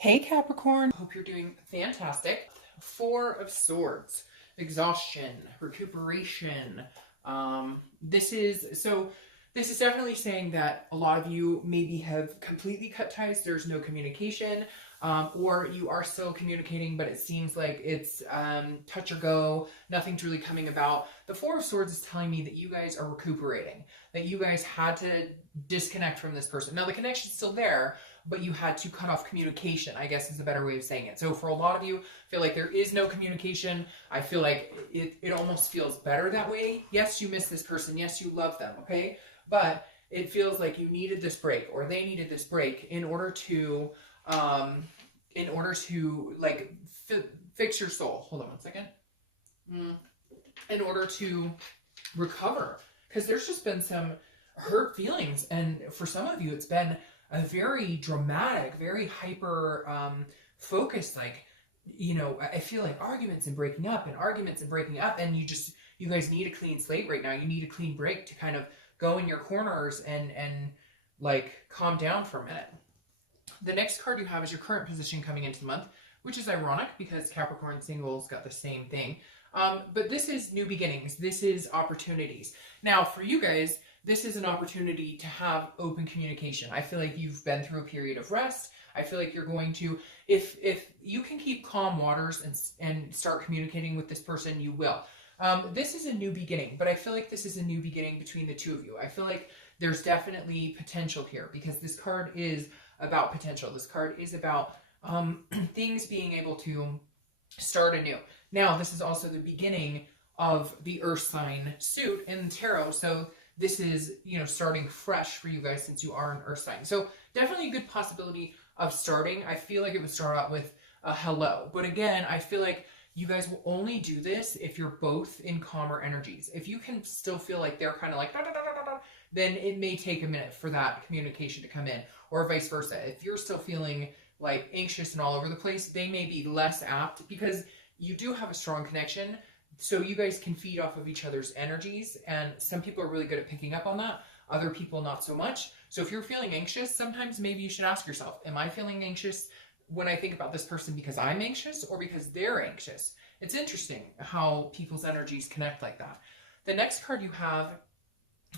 Hey Capricorn, hope you're doing fantastic. Four of Swords, exhaustion, recuperation. This is definitely saying that a lot of you maybe have completely cut ties. There's no communication, or you are still communicating, but it seems like it's touch or go. Nothing's really coming about. The Four of Swords is telling me that you guys are recuperating, that you guys had to disconnect from this person. Now the connection's still there, but you had to cut off communication, I guess is a better way of saying it. So for a lot of you, I feel like there is no communication. I feel like it almost feels better that way. Yes, you miss this person. Yes, you love them, okay? But it feels like you needed this break, or they needed this break in order to like fix your soul. Hold on one second. In order to recover, because there's just been some hurt feelings, and for some of you, it's been a very dramatic, very hyper focused, like, you know, I feel like arguments and breaking up, and you guys need a clean slate right now. You need a clean break to kind of go in your corners and like calm down for a minute. The next card you have is your current position coming into the month, which is ironic because Capricorn singles got the same thing. But this is new beginnings. This is opportunities. Now for you guys, this is an opportunity to have open communication. I feel like you've been through a period of rest. I feel like you're going to, if you can keep calm waters and start communicating with this person, you will. This is a new beginning, but I feel like this is a new beginning between the two of you. I feel like there's definitely potential here because this card is about potential. This card is about things being able to start anew. Now, this is also the beginning of the Earth sign suit in tarot, so this is, you know, starting fresh for you guys since you are an Earth sign. So definitely a good possibility of starting. I feel like it would start out with a hello. But again, I feel like you guys will only do this if you're both in calmer energies. If you can still feel like they're kind of like, da, da, da, da, da, then it may take a minute for that communication to come in, or vice versa. If you're still feeling like anxious and all over the place, they may be less apt because you do have a strong connection. So you guys can feed off of each other's energies, and some people are really good at picking up on that, other people not so much. So if you're feeling anxious, sometimes maybe you should ask yourself, am I feeling anxious when I think about this person because I'm anxious or because they're anxious? It's interesting how people's energies connect like that. The next card you have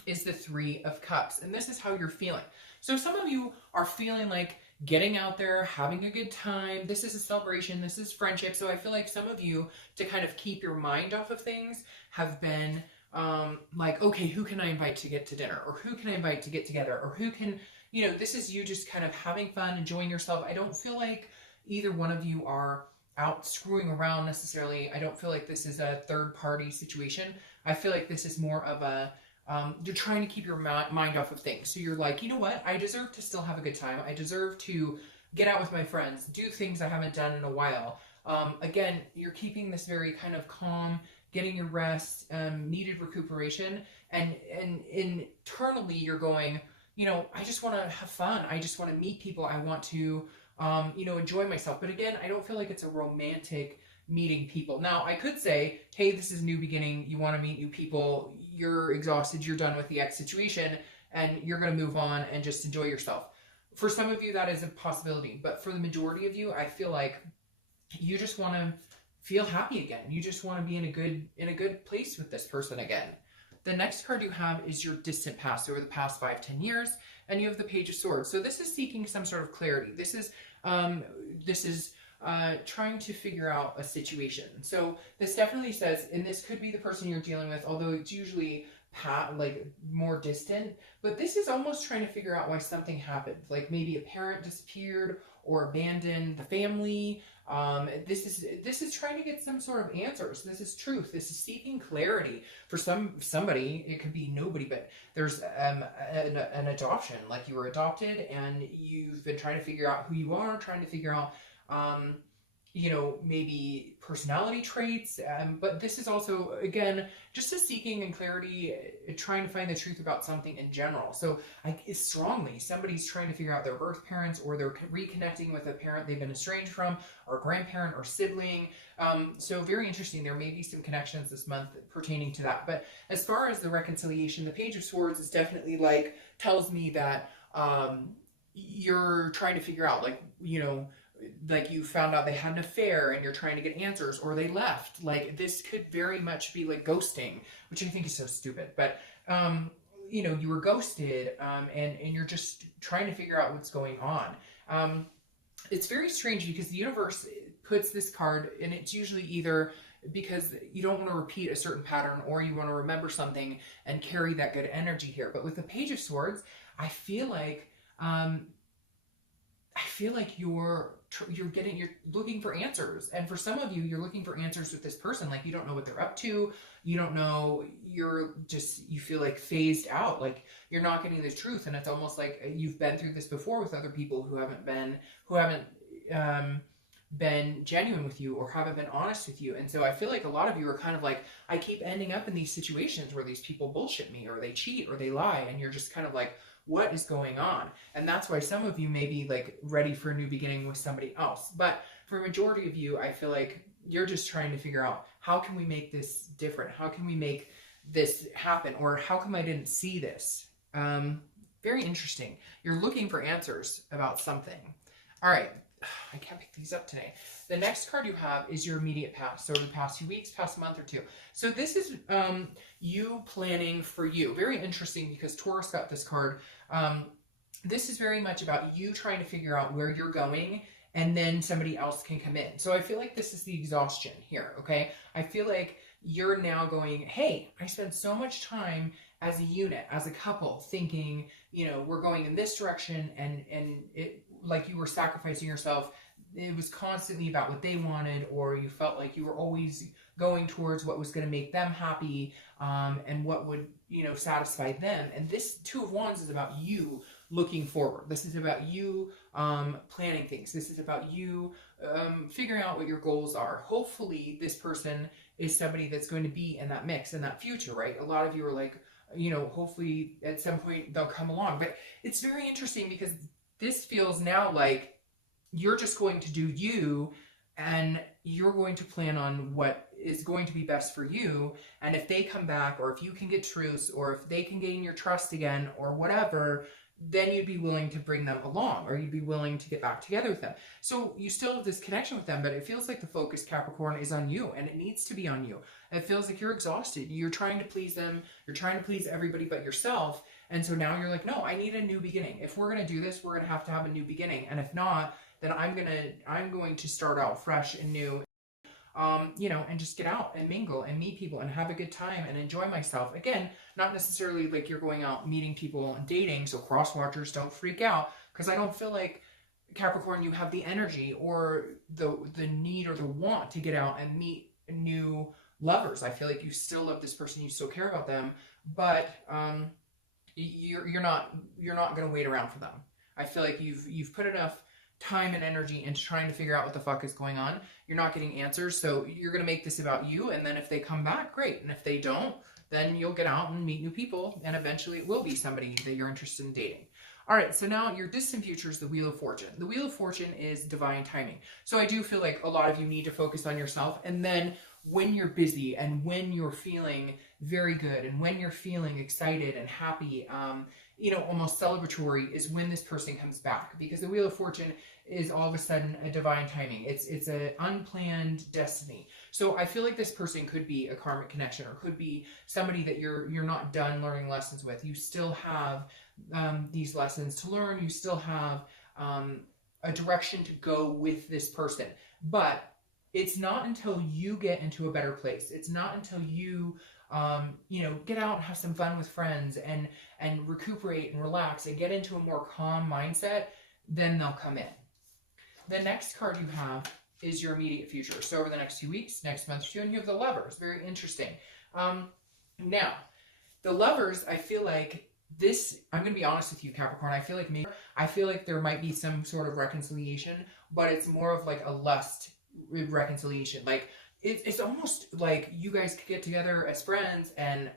is the Three of Cups, and this is how you're feeling. So some of you are feeling like getting out there, having a good time. This is a celebration. This is friendship. So I feel like some of you, to kind of keep your mind off of things, have been like, okay, who can I invite to get to dinner? Or who can I invite to get together? Or who can, you know, this is you just kind of having fun, enjoying yourself. I don't feel like either one of you are out screwing around necessarily. I don't feel like this is a third party situation. I feel like this is more of a, you're trying to keep your mind off of things. So you're like, you know what? I deserve to still have a good time. I deserve to get out with my friends, do things I haven't done in a while. Again, you're keeping this very kind of calm, getting your rest, needed recuperation. And internally you're going, you know, I just want to have fun. I just want to meet people. I want to, you know, enjoy myself. But again, I don't feel like it's a romantic meeting people. Now, I could say, hey, this is a new beginning. You want to meet new people. You're exhausted. You're done with the X situation, and you're going to move on and just enjoy yourself. For some of you, that is a possibility. But for the majority of you, I feel like you just want to feel happy again. You just want to be in a good place with this person again. The next card you have is your distant past, over the past 5-10 years, and you have the Page of Swords. So this is seeking some sort of clarity. This is trying to figure out a situation. So this definitely says, and this could be the person you're dealing with, although it's usually like more distant, but this is almost trying to figure out why something happened. Like maybe a parent disappeared or abandoned the family. This is trying to get some sort of answers. This is truth. This is seeking clarity. For somebody, it could be nobody, but there's an adoption, like you were adopted and you've been trying to figure out who you are, trying to figure out you know, maybe personality traits, but this is also, again, just a seeking and clarity, trying to find the truth about something in general. So strongly, somebody's trying to figure out their birth parents, or they're reconnecting with a parent they've been estranged from, or grandparent or sibling. So very interesting. There may be some connections this month pertaining to that. But as far as the reconciliation, the Page of Swords is definitely like, tells me that you're trying to figure out, like, you know, like you found out they had an affair and you're trying to get answers, or they left. Like this could very much be like ghosting, which I think is so stupid. But you know, you were ghosted, and you're just trying to figure out what's going on. It's very strange because the universe puts this card, and it's usually either because you don't want to repeat a certain pattern, or you want to remember something and carry that good energy here. But with the Page of Swords, I feel like you're looking for answers, and for some of you, you're looking for answers with this person. Like you don't know what they're up to, you don't know, you feel like phased out, like you're not getting the truth, and it's almost like you've been through this before with other people who haven't been genuine with you or haven't been honest with you. And so I feel like a lot of you are kind of like, I keep ending up in these situations where these people bullshit me, or they cheat, or they lie, and you're just kind of like, what is going on? And that's why some of you may be like ready for a new beginning with somebody else. But for a majority of you, I feel like you're just trying to figure out, how can we make this different? How can we make this happen? Or how come I didn't see this? Very interesting. You're looking for answers about something. All right. I can't pick these up today. The next card you have is your immediate past. So the past few weeks, past month or two. So this is you planning for you. Very interesting because Taurus got this card. This is very much about you trying to figure out where you're going, and then somebody else can come in. So I feel like this is the exhaustion here, okay? I feel like you're now going, hey, I spent so much time as a unit, as a couple, thinking, you know, we're going in this direction, and it, like you were sacrificing yourself. It was constantly about what they wanted, or you felt like you were always going towards what was going to make them happy, and what would, you know, satisfy them. And this Two of Wands is about you looking forward. This is about you planning things. This is about you figuring out what your goals are. Hopefully this person is somebody that's going to be in that mix, in that future, right? A lot of you are like, you know, hopefully at some point they'll come along. But it's very interesting because this feels now like you're just going to do you, and you're going to plan on what is going to be best for you. And if they come back, or if you can get truths, or if they can gain your trust again, or whatever, then you'd be willing to bring them along, or you'd be willing to get back together with them. So you still have this connection with them, but it feels like the focus, Capricorn, is on you, and it needs to be on you. It feels like you're exhausted. You're trying to please them. You're trying to please everybody but yourself. And so now you're like, no, I need a new beginning. If we're going to do this, we're going to have a new beginning. And if not, then I'm going to start out fresh and new, you know, and just get out and mingle and meet people and have a good time and enjoy myself. Again, not necessarily like you're going out meeting people and dating. So cross watchers, don't freak out, because I don't feel like, Capricorn, you have the energy or the need or the want to get out and meet new lovers. I feel like you still love this person, you still care about them, but you're not going to wait around for them. I feel like you've put enough time and energy into trying to figure out what the fuck is going on. You're not getting answers, so you're going to make this about you, and then if they come back, great. And if they don't, then you'll get out and meet new people, and eventually it will be somebody that you're interested in dating. All right, so now your distant future is the Wheel of Fortune. The Wheel of Fortune is divine timing. So I do feel like a lot of you need to focus on yourself, and then when you're busy and when you're feeling very good and when you're feeling excited and happy, you know, almost celebratory, is when this person comes back, because the Wheel of Fortune is all of a sudden a divine timing. It's an unplanned destiny. So I feel like this person could be a karmic connection, or could be somebody that you're not done learning lessons with. You still have these lessons to learn. You still have a direction to go with this person, but it's not until you get into a better place. It's not until you you know, get out and have some fun with friends and recuperate and relax and get into a more calm mindset, then they'll come in. The next card you have is your immediate future. So over the next few weeks, next month or two, and you have the Lovers. Very interesting. Now, the Lovers, I feel like this, I'm going to be honest with you, Capricorn, I feel like there might be some sort of reconciliation, but it's more of like a lust reconciliation. Like, it's almost like you guys could get together as friends and,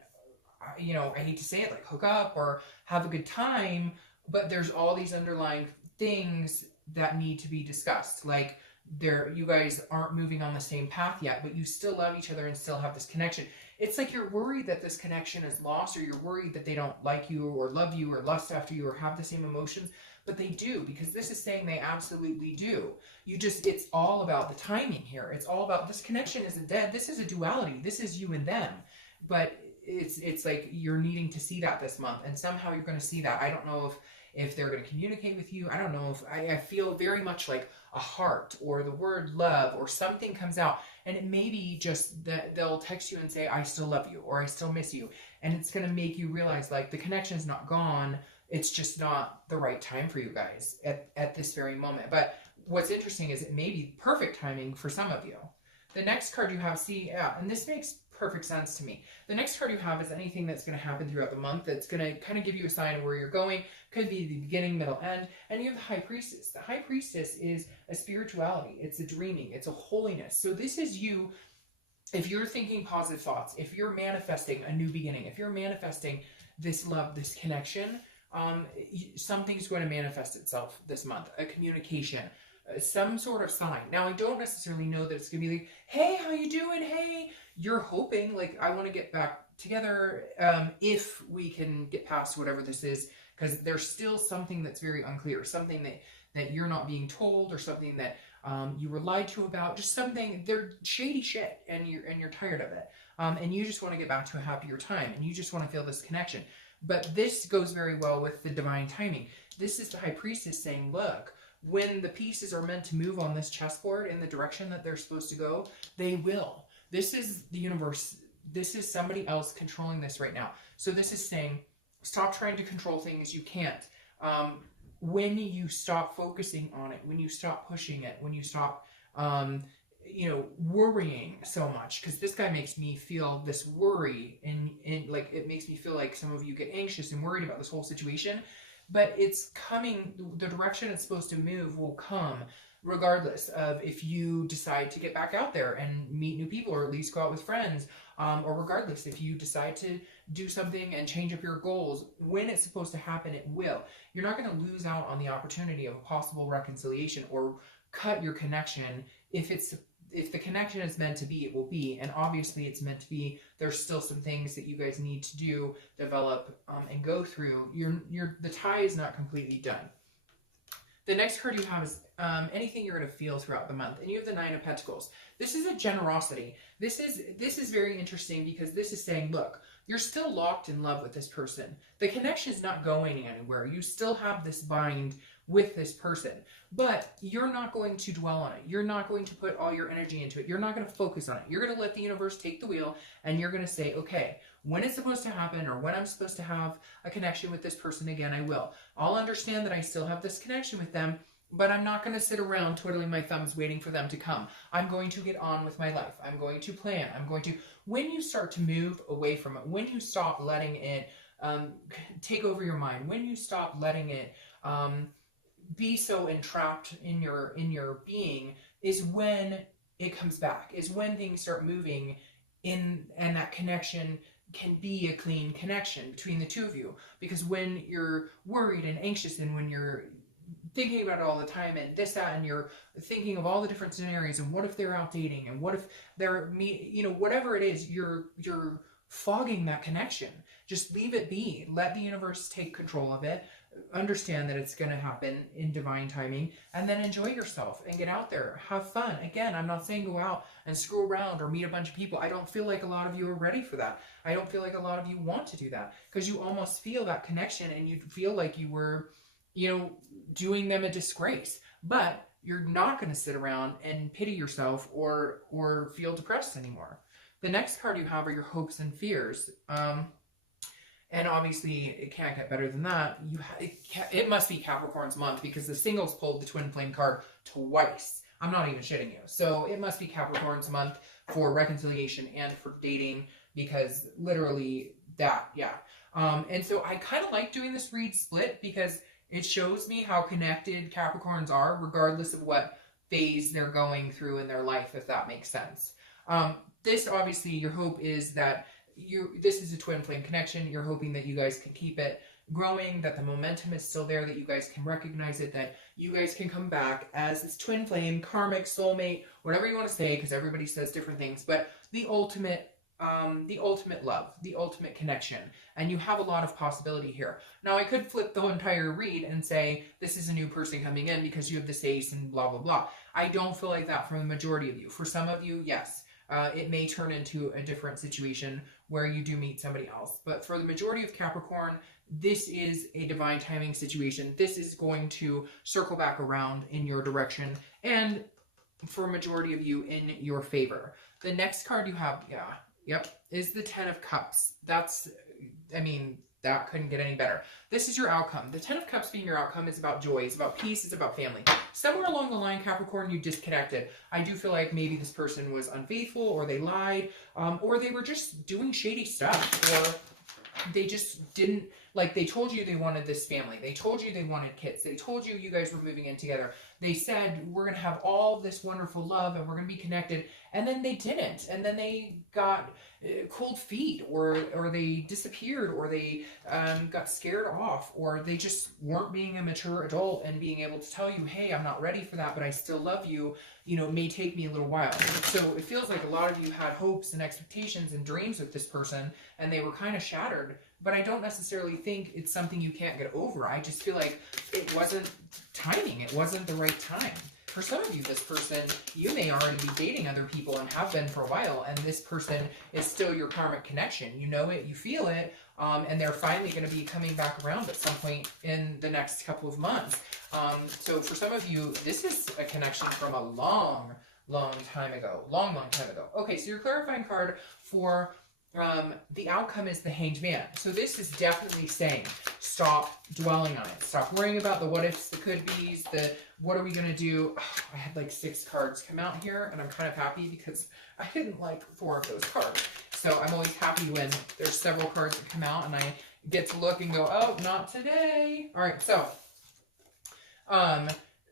you know, I hate to say it, like hook up or have a good time, but there's all these underlying things that need to be discussed. Like, you guys aren't moving on the same path yet, but you still love each other and still have this connection. It's like you're worried that this connection is lost, or you're worried that they don't like you or love you or lust after you or have the same emotions, but they do, because this is saying they absolutely do. It's all about the timing here. It's all about, this connection isn't dead. This is a duality. This is you and them. But it's like you're needing to see that this month, and somehow you're going to see that. I don't know if they're going to communicate with you. I don't know if I feel very much like a heart or the word love or something comes out, and it may be just that they'll text you and say, I still love you, or I still miss you. And it's going to make you realize like the connection's not gone. It's just not the right time for you guys at this very moment. But what's interesting is it may be perfect timing for some of you. The next card you have, see, yeah, and this makes perfect sense to me. The next card you have is anything that's going to happen throughout the month that's going to kind of give you a sign of where you're going. Could be the beginning, middle, end. And you have the High Priestess. The High Priestess is a spirituality. It's a dreaming. It's a holiness. So this is you, if you're thinking positive thoughts, if you're manifesting a new beginning, if you're manifesting this love, this connection, something's going to manifest itself this month. A communication, some sort of sign. Now, I don't necessarily know that it's going to be like, hey, how you doing? Hey, you're hoping, like, I want to get back together if we can get past whatever this is, because there's still something that's very unclear, something that you're not being told, or something that you were lied to about, just something, they're shady shit, and you're tired of it. And you just want to get back to a happier time, and you just want to feel this connection. But this goes very well with the divine timing. This is the High Priestess saying, look, when the pieces are meant to move on this chessboard in the direction that they're supposed to go, they will. This is the universe. This is somebody else controlling this right now. So this is saying, stop trying to control things you can't. When you stop focusing on it, when you stop pushing it, when you stop, worrying so much, because this guy makes me feel this worry, and like, it makes me feel like some of you get anxious and worried about this whole situation. But it's coming, the direction it's supposed to move will come regardless of if you decide to get back out there and meet new people, or at least go out with friends, or regardless if you decide to do something and change up your goals. When it's supposed to happen, it will. You're not going to lose out on the opportunity of a possible reconciliation or cut your connection. If the connection is meant to be, it will be. And obviously it's meant to be. There's still some things that you guys need to do, develop, and go through. The tie is not completely done. The next card you have is anything you're going to feel throughout the month. And you have the Nine of Pentacles. This is a generosity. This is very interesting, because this is saying, look, you're still locked in love with this person. The connection is not going anywhere. You still have this bind with this person, but you're not going to dwell on it. You're not going to put all your energy into it. You're not going to focus on it. You're going to let the universe take the wheel, and you're going to say, okay, when it's supposed to happen, or when I'm supposed to have a connection with this person again, I will. I'll understand that I still have this connection with them, but I'm not going to sit around twiddling my thumbs waiting for them to come. I'm going to get on with my life. I'm going to plan. When you start to move away from it, when you stop letting it take over your mind, when you stop letting it be so entrapped in your being, is when it comes back, is when things start moving in, and that connection can be a clean connection between the two of you. Because when you're worried and anxious, and when you're thinking about it all the time, and this, that, and you're thinking of all the different scenarios, and what if they're out dating, and what if they're whatever it is, you're fogging that connection. Just leave it be. Let the universe take control of it. Understand that it's going to happen in divine timing, and then enjoy yourself and get out there. Have fun. Again, I'm not saying go out and screw around or meet a bunch of people. I don't feel like a lot of you are ready for that. I don't feel like a lot of you want to do that, because you almost feel that connection, and you feel like you were, doing them a disgrace. But you're not going to sit around and pity yourself or feel depressed anymore. The next card you have are your hopes and fears. And obviously, it can't get better than that. It must be Capricorn's month, because the singles pulled the twin flame card twice. I'm not even shitting you. So it must be Capricorn's month for reconciliation and for dating, because literally that, yeah. And so I kind of like doing this read split, because it shows me how connected Capricorns are, regardless of what phase they're going through in their life, if that makes sense. This, obviously, your hope is that this is a twin flame connection. You're hoping that you guys can keep it growing, that the momentum is still there, that you guys can recognize it, that you guys can come back as this twin flame, karmic, soulmate, whatever you want to say, because everybody says different things. But the ultimate the ultimate love, the ultimate connection, and you have a lot of possibility here. Now, I could flip the entire read and say, this is a new person coming in because you have this ace and blah, blah, blah. I don't feel like that from the majority of you. For some of you, yes, it may turn into a different situation where you do meet somebody else. But for the majority of Capricorn, this is a divine timing situation. This is going to circle back around in your direction, and for a majority of you, in your favor. The next card you have, is the Ten of Cups. That's, I mean, that couldn't get any better. This is your outcome. The Ten of Cups being your outcome is about joy, it's about peace, it's about family. Somewhere along the line, Capricorn, you disconnected. I do feel like maybe this person was unfaithful, or they lied, or they were just doing shady stuff, or they just didn't, like, they told you they wanted this family. They told you they wanted kids. They told you you guys were moving in together. They said, we're going to have all this wonderful love and we're going to be connected. And then they didn't. And then they got cold feet, or they disappeared, or they got scared off, or they just weren't being a mature adult and being able to tell you, hey, I'm not ready for that, but I still love you. You know, it may take me a little while. So it feels like a lot of you had hopes and expectations and dreams with this person, and they were kind of shattered. But I don't necessarily think it's something you can't get over. I just feel like it wasn't timing. It wasn't the right time. For some of you, this person, you may already be dating other people and have been for a while, and this person is still your karmic connection. You know it, you feel it, and they're finally going to be coming back around at some point in the next couple of months. So for some of you, this is a connection from a long time ago. Long time ago. Okay, so your clarifying card for the outcome is the Hanged Man. So this is definitely saying, stop dwelling on it. Stop worrying about the what ifs, the could be's, the what are we going to do. Oh, I had like 6 cards come out here, and I'm kind of happy because I didn't like 4 of those cards. So I'm always happy when there's several cards that come out and I get to look and go, oh, not today. All right, so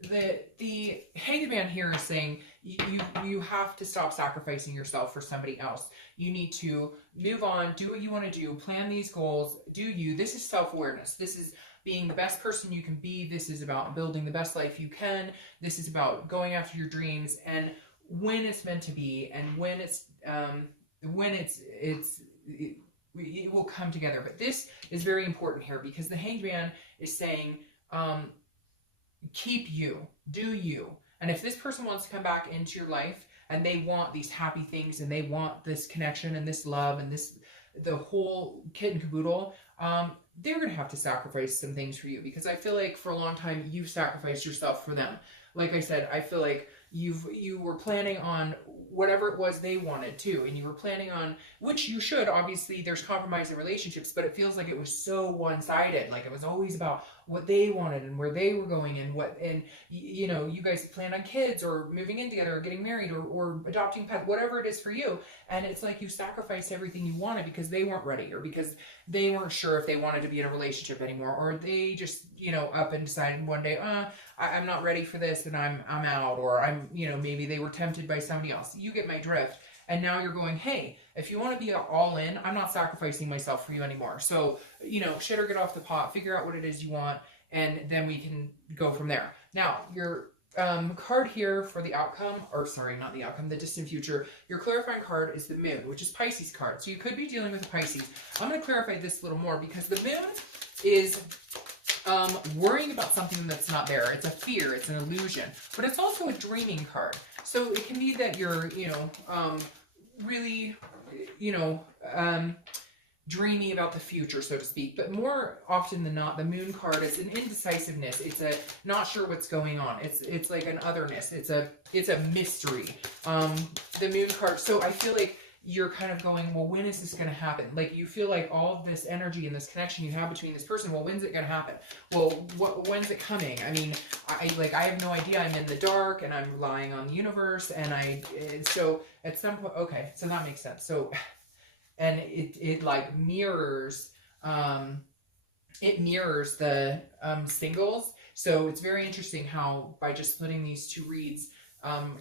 the Hanged Man here is saying you have to stop sacrificing yourself for somebody else. You need to move on, do what you want to do, plan these goals, do you. This is self-awareness. This is being the best person you can be. This is about building the best life you can. This is about going after your dreams, and when it's meant to be, and when it will come together. But this is very important here, because the Hanged Man is saying, keep you, do you. And if this person wants to come back into your life and they want these happy things and they want this connection and this love and this, the whole kit and caboodle, they're going to have to sacrifice some things for you, because I feel like for a long time you've sacrificed yourself for them. Like I said, I feel like you were planning on whatever it was they wanted too, and you were planning on, which you should, obviously there's compromise in relationships, but it feels like it was so one-sided. Like it was always about what they wanted and where they were going, and you know, you guys planned on kids or moving in together or getting married or adopting pets, whatever it is for you, and it's like you sacrificed everything you wanted because they weren't ready, or because they weren't sure if they wanted to be in a relationship anymore, or they just, you know, up and decided one day, I'm not ready for this and I'm out, or I'm, you know, maybe they were tempted by somebody else. You get my drift. And now you're going, hey, if you want to be all in, I'm not sacrificing myself for you anymore. So, you know, shit or get off the pot, figure out what it is you want, and then we can go from there. Now, your card here for the outcome, or sorry, not the outcome, the distant future, your clarifying card is the Moon, which is Pisces card. So you could be dealing with a Pisces. I'm going to clarify this a little more, because the Moon is worrying about something that's not there. It's a fear, it's an illusion, but it's also a dreaming card. So it can be that you're, you know, really, you know, dreamy about the future, so to speak. But more often than not, the Moon card is an indecisiveness. It's a not sure what's going on. It's like an otherness. It's a mystery. The Moon card. So I feel like you're kind of going, well, when is this going to happen? Like, you feel like all of this energy and this connection you have between this person, well, when's it going to happen? Well, when's it coming? I mean, I have no idea. I'm in the dark and I'm relying on the universe, and so at some point, okay, so that makes sense. So, and it like mirrors, the singles. So it's very interesting how by just splitting these two reads,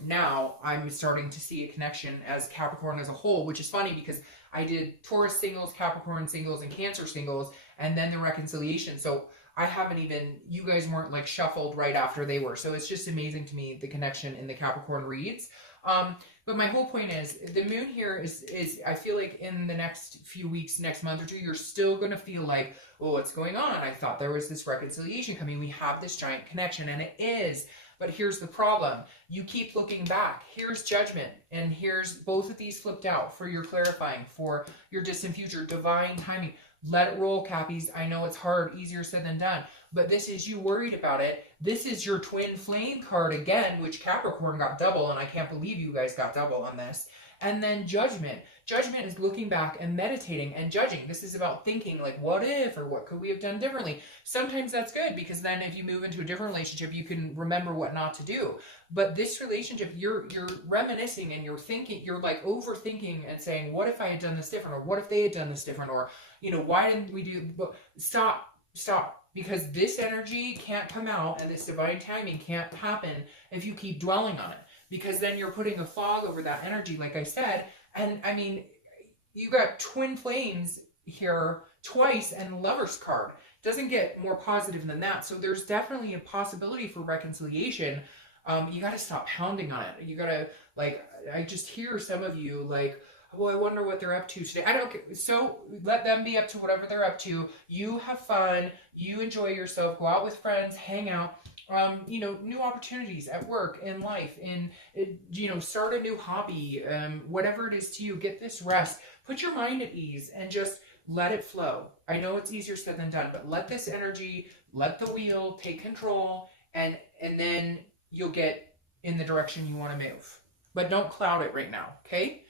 now I'm starting to see a connection as Capricorn as a whole, which is funny because I did Taurus singles, Capricorn singles, and Cancer singles, and then the reconciliation. So I haven't even, you guys weren't like shuffled right after they were. So it's just amazing to me, the connection in the Capricorn reads. But my whole point is the moon here is I feel like in the next few weeks, next month or two, you're still going to feel like, oh, what's going on? I thought there was this reconciliation coming. We have this giant connection, and it is. But here's the problem. You keep looking back. Here's judgment, and here's both of these flipped out for your clarifying, for your distant future, divine timing. Let it roll, Cappies. I know it's hard, easier said than done, but this is you worried about it. This is your twin flame card again, which Capricorn got double, and I can't believe you guys got double on this. And then judgment. Judgment is looking back and meditating and judging. This is about thinking like, what if, or what could we have done differently? Sometimes that's good, because then if you move into a different relationship, you can remember what not to do. But this relationship, you're reminiscing and you're thinking, you're like overthinking and saying, what if I had done this different? Or what if they had done this different? Or, you know, why didn't we do, stop. Because this energy can't come out and this divine timing can't happen if you keep dwelling on it. Because then you're putting a fog over that energy, like I said. And I mean, you got twin flames here twice and Lover's card. Doesn't get more positive than that. So there's definitely a possibility for reconciliation. You got to stop pounding on it. You got to, like, I just hear some of you like, well, I wonder what they're up to today. I don't care. So let them be up to whatever they're up to. You have fun. You enjoy yourself. Go out with friends. Hang out. You know, new opportunities at work, in life, you know, start a new hobby, whatever it is to you. Get this rest. Put your mind at ease and just let it flow. I know it's easier said than done, but let this energy, let the wheel take control, and then you'll get in the direction you want to move. But don't cloud it right now, okay?